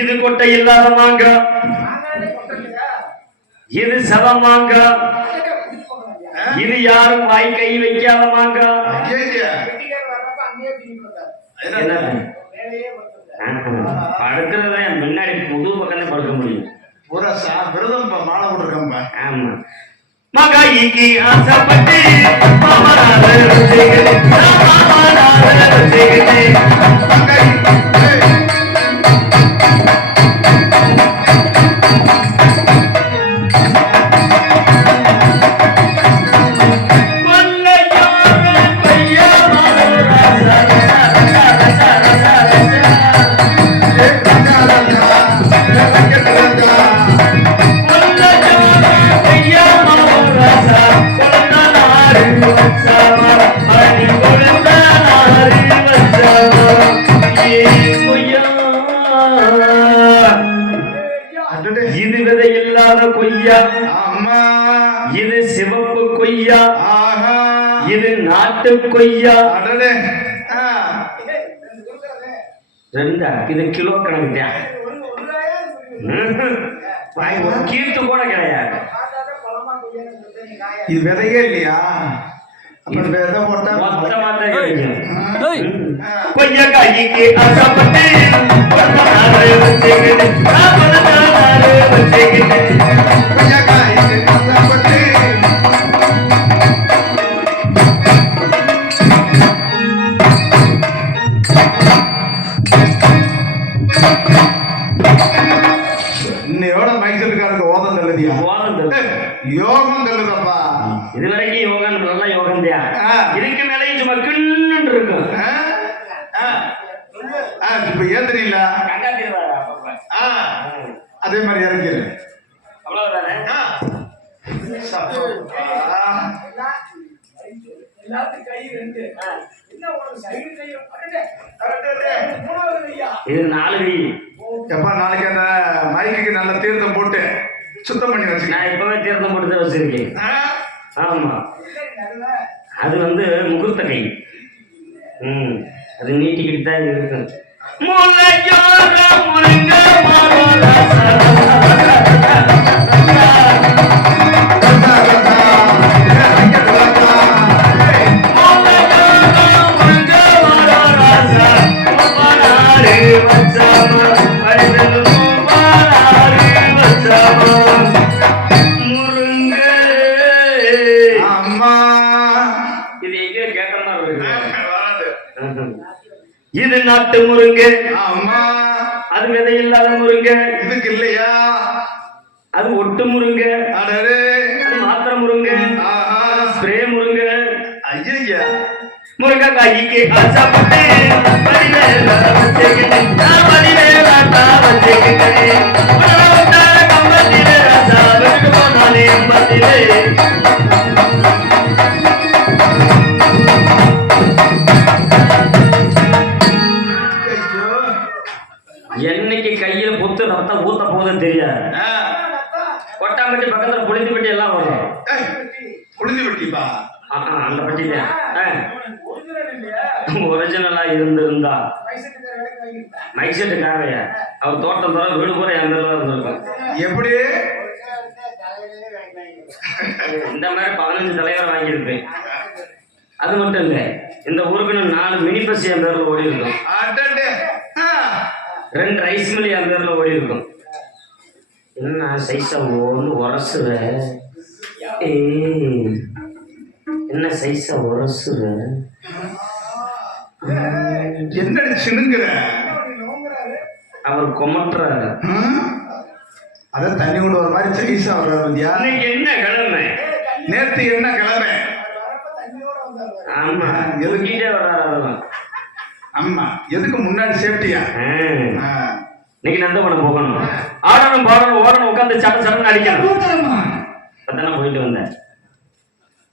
இது கொட்டை இல்லாத மாங்க, இது சதமாங்க, இது யாரும் வாய் கை வைக்காத மாங்க. படுக்கிறத முன்னாடி புது பக்கம் படுக்க முடியும். விரதம் மாலை போட்டுருக்கா. ஆமா, மகாய்க்கு ஆசைப்பட்டு இது விதை இல்லாத கொய்யா, இது சிவப்பு கொய்யா, இது நாட்டு கொய்யா. ரெண்டா இது கிலோ கணக்கு கீர்த்து கூட கிடையாது. இது விதையே இல்லையா? விதை போட்டா கொய்யா காய்க்கு ஆசைப்பட்டு இன்னையோட மைசூருக்காருக்கு ஓதம் தள்ளுதியா? யோகம் தள்ளுதப்பா. இது வரைக்கும் யோகம் நல்லா யோகம் தியா. இதுக்கு மேலே சும்மா கிண்ணு இருக்கும். இப்ப ஏத்துறீங்கள அதே மாதிரி இறங்கிடு. அவ்வளவுதானே? இது 4 கை. எப்ப நாளைக்கு அந்த மைக்கு நல்ல தீர்த்தம் போட்டு சுத்தம் பண்ணி வச்சு. நான் இப்பவே தீர்த்தம் போட்டு தான் வச்சிருக்கேன். ஆமா, அது வந்து முகூர்த்த கை. அது நீட்டிக்கிட்டு தான் இருக்கு. இது நாட்டு முருங்கை. அது விதை இல்லாத முருங்கை. இதுக்கு இல்லையா? அது ஒட்டு முருங்கை. அது மாத்திரை முருங்கை, ஸ்ப்ரே முருங்கை. ஐயா, முருங்கைக்காய்க்கு ஆசைப்பட்டு என்னைக்கு கையில புத்து ரத்தம் ஊத்த போகுதுன்னு தெரியாது. கொட்டாம்பட்டி பக்கத்துல புளிந்து பெட்டி எல்லாம் வரும். புளிந்து பெட்டிப்பா? அந்த பெட்டியில ஒரிஜினலா இருந்திருந்தா மைக் செட்டு காரையா அவர் தோட்டம் தர வீடு பூரா எந்த இருந்திருக்கும். எப்படி இந்த மாதிரி 15 தலைவர் வாங்கியிருப்பேன். அது மட்டும் இல்லை, இந்த ஊருக்கு 4 மினி பஸ் என் பேர்ல ஓடி இருக்கும். 2 ரைஸ் மில்லி அந்த பேர்ல ஓடி இருக்கும். என்ன சைஸா ஒன்று உரசுற? என்ன சைஸா உரசுற? என்னடி சினுங்குற? அவர் கொமட்டுறாரு. அதான் தண்ணி கொண்டு ஒரு மாதிரி சைஸா வர்றாரு பத்தியா? இன்னைக்கு என்ன கிழமை? நேத்து என்ன கிழமை? ஆமா, எதுக்கிட்டே வர்றாரு. ஆமா, எதுக்கு முன்னாடி சேஃப்டியா? இன்னைக்கு நந்தவனம் போகணும். ஆடணும் பாடணும் ஓடணும் உட்காந்து சட சடன்னு அடிக்கணும். அதான போயிட்டு வந்தேன்.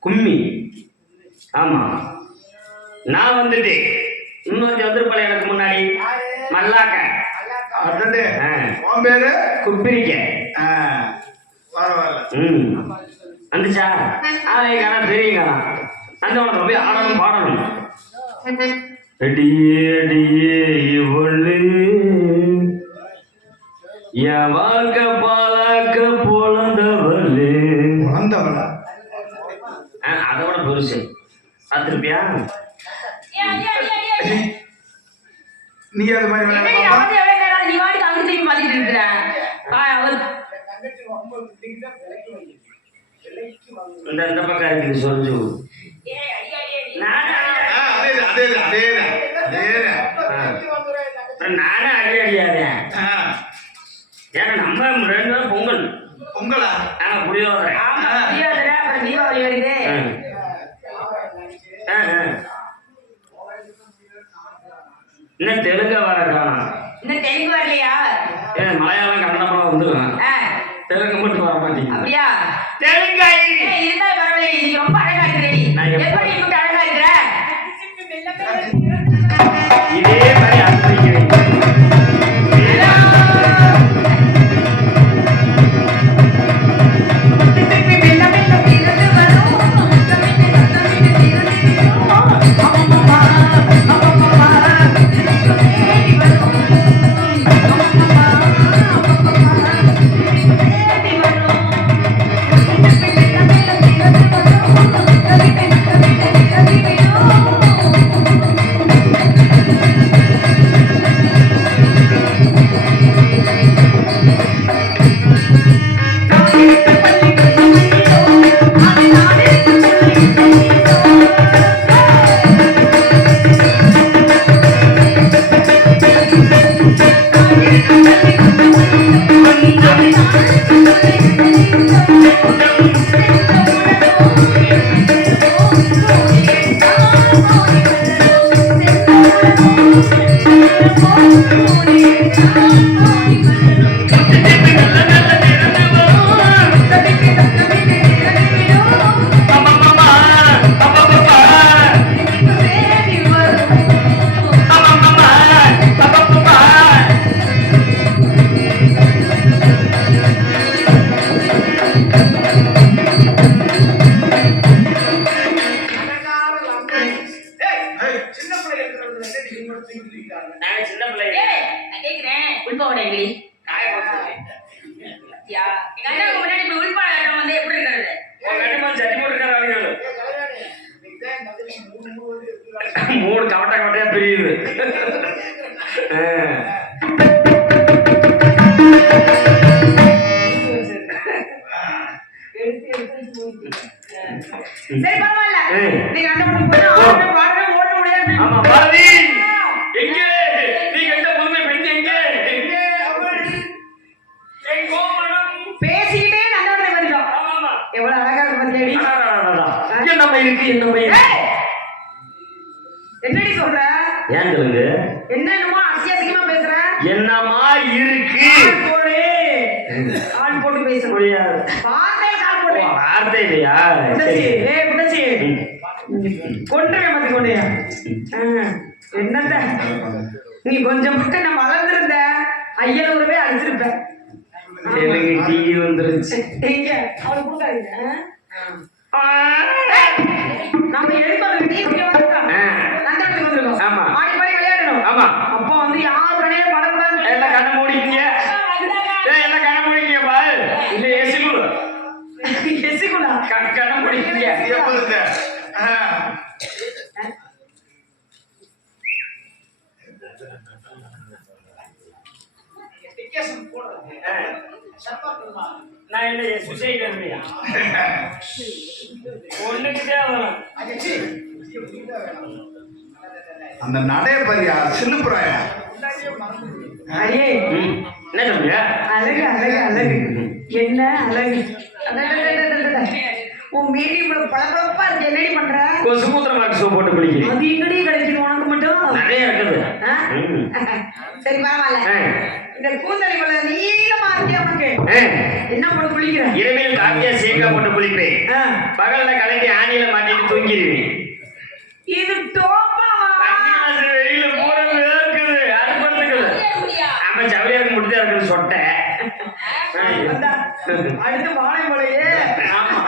கும்மி. ஆமா, நான் வந்துட்டு இன்னொரு வந்திருப்பாள் எனக்கு முன்னாடி. மல்லாக்க. உன் பேரு? குப்பிரிக்க. வந்துச்சா? ஆலையை காணா பெரிய காணா. நந்தவனத்துல போய் ஆடணும் பாடணும். அடியே அடியே இவளு என் வாழ்க்கை பாலாக்க பொழந்தவளு. அதோட பெருசு. பார்த்திருப்பியா? நீ அது மாதிரி இந்த பக்கம் இருக்குது சொல்லு. நானே அடி அடியாதேன். ஏன்னா நம்ம 2 பேரும் பொங்கல். பொங்கலா? புரியோதரை. தீபாவளி வருது. இன்னும் தெலுங்கு வர காணும். இன்னும் தெலுங்கு வரலையா? மலையாளம் கன்னடம் வந்துடும். தெலுங்கு மட்டும் வர மாட்டேங்குது. அப்படியா? தெலுங்கு இருந்தா பரவாயில்லை. நீங்க ரொம்ப அழகா இருக்கிறீ. எப்படி இப்படி அழகா இருக்கிற? இதே மாதிரி அனுப்பிக்கிறேன். மூணு கவட்டை கவட்டையா பிரியுது. ஆமா பாரதி எங்கே? நீ கண்ட புதுமை பெண் எங்கே? பேசிக்கிட்டே நந்தவனத்தை வந்துட்டோம். எவ்வளவு அழகா இருக்கு பாத்தியா? என்னம்மா இருக்கு என்னம்மா இருக்கு? என்னடி சொல்ற? ஏன் சொல்லுங்க? என்னமா அசியசியமா பேசுற? என்னமா இருக்கு? ஆள் போட்டு பேச முடியாது. வார்த்தை கால் போடு. வார்த்தை இல்லையா? புடச்சி ஏய் புடச்சி கொன்றவே மத்தி கொண்டியா? என்னத்த நீ கொஞ்சம் மட்டும் நான் வளர்ந்துருந்த ஐயன் ஒருவே அடிச்சிருப்ப. எனக்கு டீ வந்துருச்சு. எங்க அவளுக்கு கொடுக்காதீங்க. நம்ம எடுக்கணும் டீ நந்தாட்டுக்கு வந்துருக்கோம். ஆமா பாடி பாடி விளையாடணும். ஆமா அப்போ வந்து யார் கடையே படக்கூடாது. எல்லாம் கண்ண மூடிக்கீங்க. எல்லாம் கண்ண மூடிக்கீங்க பாரு. இல்ல ஏசிக்குள்ள எசிக்குள்ள கண்ண மூடிக்கீங்க. நான் என்ன சுசைட் இல்லையா ஒண்ணுக்கிட்டே வரும் அந்த நடைய பரியா சிலுப்புறாயா அடே என்ன சொல்றியா அழகு அழகு அழகு என்ன அழகு உன் மேடி இவ்வளவு பளபளப்பா இருக்கு என்னடி பண்ற கொசு மூத்திரம் மாட்டு சோப் போட்டு குளிக்கிறேன் அது எங்கடி கிடைக்குது உனக்கு மட்டும் நிறைய இருக்குது சரி பரவாயில்ல இந்த கூந்தல் இவ்வளவு நீளமா இருக்கு உனக்கு என்ன போட்டு குளிக்கிற இரவில் காப்பியா சேங்கா போட்டு குளிப்பேன் பகல்ல கலட்டி ஆணியில மாட்டிட்டு தூங்கிடுவேன் இது டோப்பா வெளியில பூரா இருக்குது அறுபடுத்துக்குது ஆமா ஜவுளியாருக்கு முடிஞ்சா இருக்குது சொட்டை அடுத்து வாழை மலையே ஆமா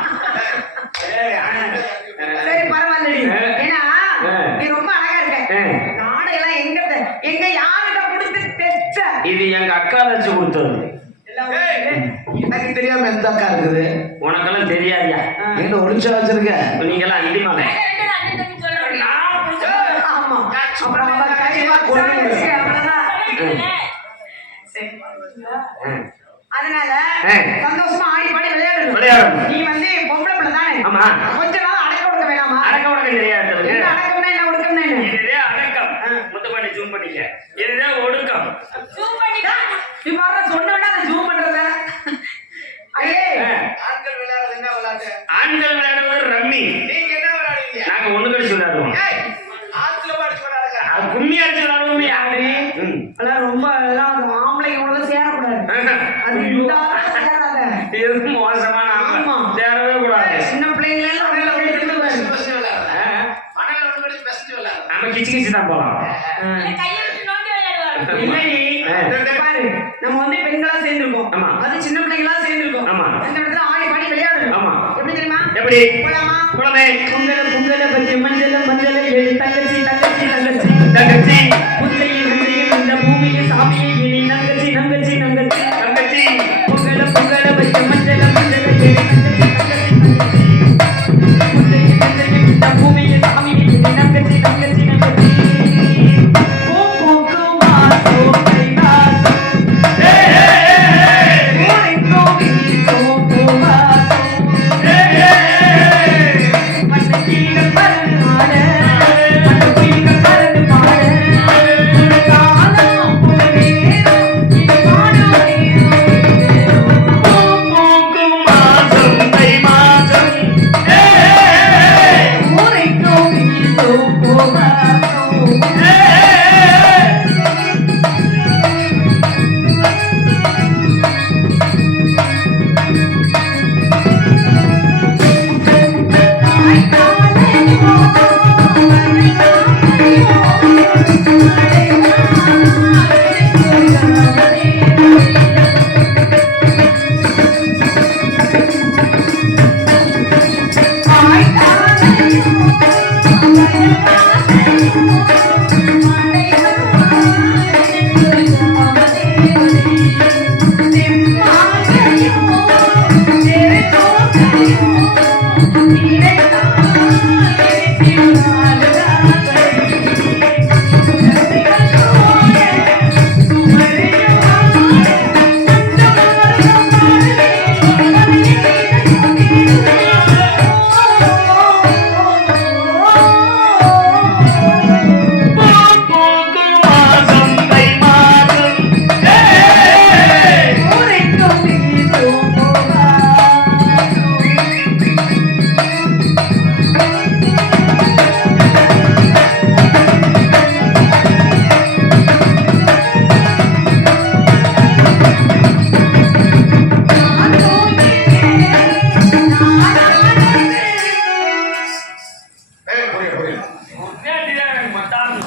சரி பரவாயில்லடி ஏன்னா நீ ரொம்ப அழகா இருக்க நாடையெல்லாம் எங்க யாருகிட்ட கொடுத்து தைச்ச இது எங்க அக்கா தச்சு கொடுத்தது எனக்கு தெரியாம எந்த அக்கா இருக்குது உனக்கெல்லாம் தெரியாதியா எங்க ஒளிச்சா வச்சிருக்க நீங்கெல்லாம் இடிமாங்க ஆமா அப்புறம் அவ கைவா கொண்டு அவ்வளவுதான் அதனால சந்தோஷமா ஆடி பாடி விளையாடு நீ வந்து பொம்பளை பிள்ளை தானே ஆமா கொஞ்ச நாள் அடக்க கொடுக்க வேணாமா அடக்க உடக்க தெரியாது என்ன அடக்கம்னா என்ன ஒடுக்கம்னா என்ன இதுவே அடக்கம் முத்தப்பாண்டி ஜூம் பண்ணிக்க இதுவே ஒடுக்கம் ஜூம் பண்ணிக்க நீ பாரு சொன்னவனா நான் ஜூம் பண்றத ஐயே ஆண்கள் விளையாடுறது என்ன விளையாட்டு ஆண்கள் விளையாடுறது ரம்மி நீங்க என்ன விளையாடுவீங்க நாங்க ஒண்ணு கழிச்சு விளையாடுவோம் ஆத்துல பாடிச்சு விளையாடுங்க அது கும்மி அடிச்சு விளையாடுவோம் யாரு அதெல்லாம் ரொம்ப எல்லாம் ஆம்பளைங்களோட சேரக்கூடாது அது சேராத இது மோசமான ஆமா. சேரவே கூடாது சின்ன பிள்ளைங்கள எல்லாம் உள்ள விளையாடுவாரு மணல ஒண்ணு கழிச்சு பெசஞ்சு விளையாடுங்க நம்ம கிச்சு கிச்சு தான் போலாம் இல்லடி பாரு நம்ம வந்து பெண்களா சேர்ந்திருக்கோம் ஆமா. அது சின்ன பிள்ளைங்களா சேர்ந்திருக்கோம் ஆமா. அந்த இடத்துல ஆடி பாடி விளையாடணும் ஆமா. எப்படி தெரியுமா எப்படி போலாமா குழந்தை பொங்கல பத்தி மஞ்சள ஏழு தங்கச்சி தங்கச்சி தங்கச்சி தங்கச்சி புத்தையில் நந்தையில் இந்த பூமியை சாமியை இனி நங்கச்சி நங்கச்சி நங்கச்சி தங்கச்சி பொங்கல பத்தி மஞ்சள ஏழு தங்கச்சி தங்கச்சி தங்கச்சி புத்தையில் நந்தையில் இந்த பூமியை சாமியை இனி நங்கச்சி நங்கச்சி நங்கச்சி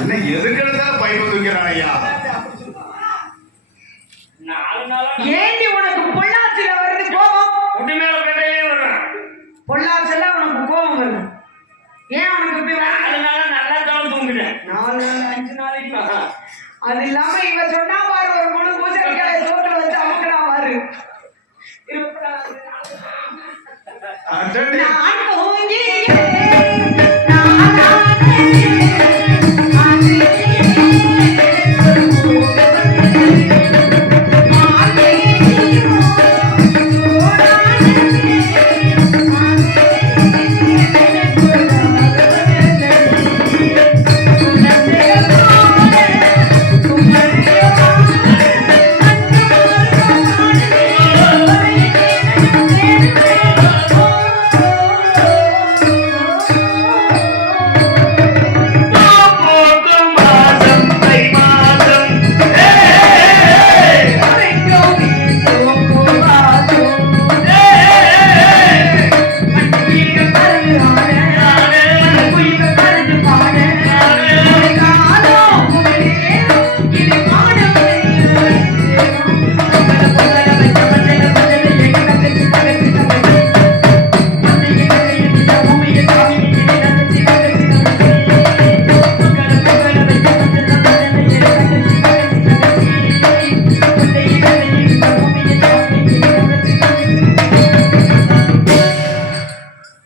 என்ன எதுக்கு எடுத்தாலும் பைப்பு தூக்கிறான் ஐயா ஏண்டி உனக்கு பொள்ளாச்சியில வருது கோபம் உடனே கடையிலே வரும் பொள்ளாச்சியில உனக்கு கோபம் வருது ஏன் உனக்கு இப்படி வருது? 4 நாளா நல்லா தான் தூங்குறேன் 4 நாள் 5 நாளைக்கு அது இல்லாம இவ சொன்னா பாரு ஒரு முழு பூசணிக்காய சோத்துல வச்சு அமுக்கடா பாரு நான் தூங்கி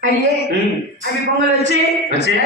அடியே ம் அப்படி பொங்கல் வச்சு வச்சு